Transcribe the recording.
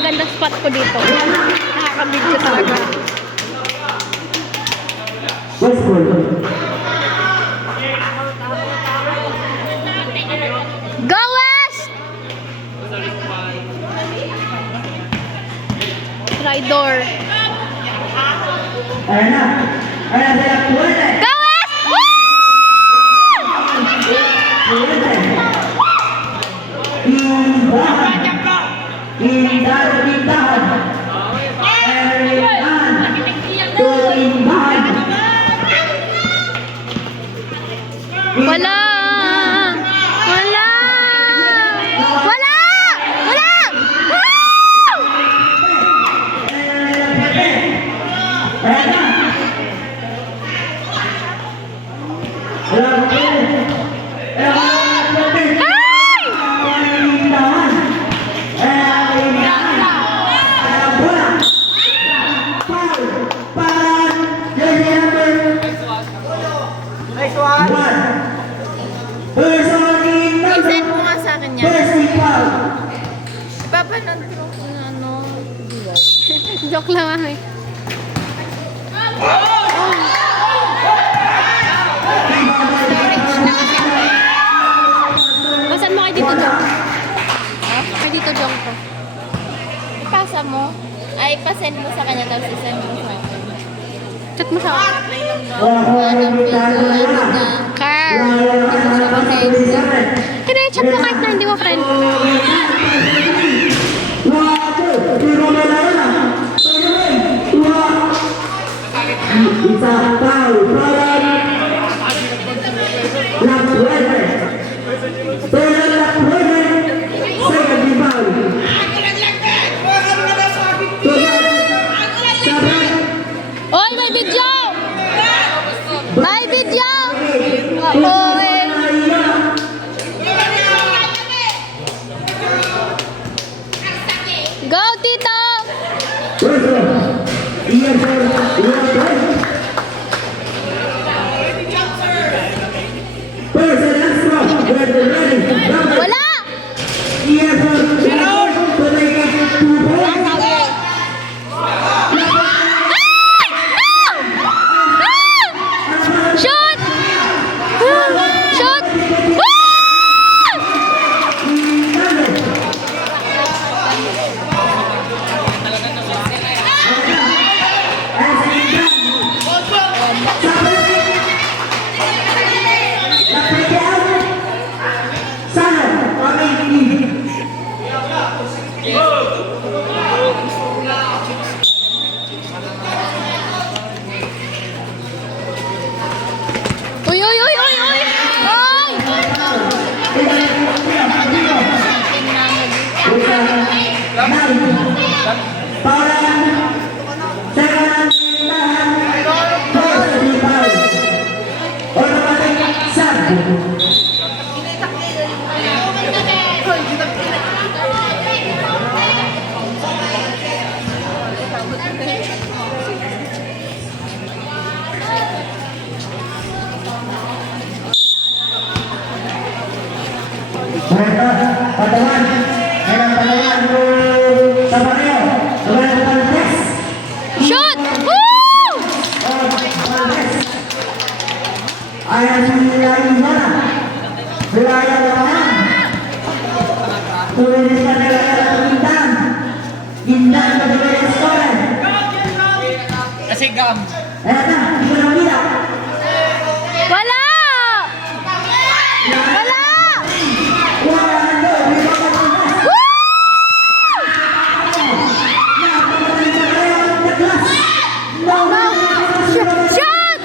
Maganda spot ko dito. Nakakabidyo talaga. Go West! Rider. Go West! Wala! Wala! Wala! Wala! I-send mo nga sa akin yan. Papanood ko kung ano. Joke lang ako eh. Storage na kasi ako eh. Basan mo kay dito, Jong? Kay dito, Jong ko. Ipasa mo. Ay, ipasend mo sa kanya tapos isend mo sa akin. Chat mo sa akin. Car. Kaya chat mo kahit na hindi mo friend. Oy, may video! May video! Oy! Go, Tito! Wala! Shoot! Shoot! Uy, uy, uy, uy, uy! Uy! Shoot! Woo! Ayan si Lain Mana. Wilayah lapangan. Tulis na nila ang Gindan. Gindan na nila yung score. Kasi gam. Ayan na, hindi na nila. Wala! Wala! Shoot!